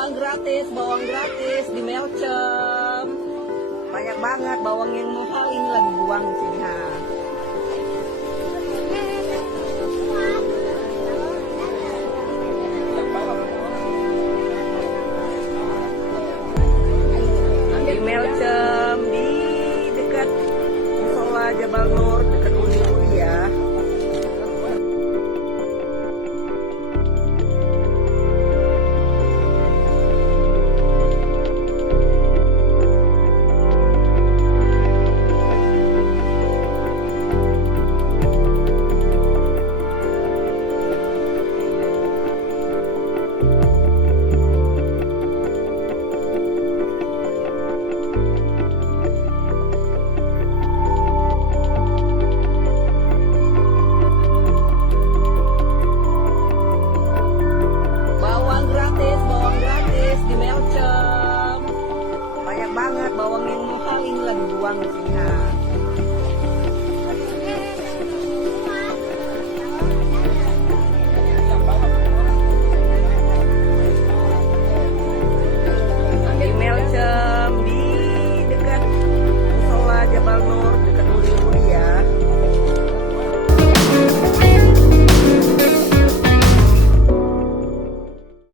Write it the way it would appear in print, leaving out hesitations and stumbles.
bawang gratis di Melcem. Banyak banget bawang yang mahal ini lagi buang di sini. Di Melcem di dekat Musola Jabal Nur, dekat Uli ya. Bawang gratis di Melcem. Banyak banget bawang yang mahal ini lagi buang di sini.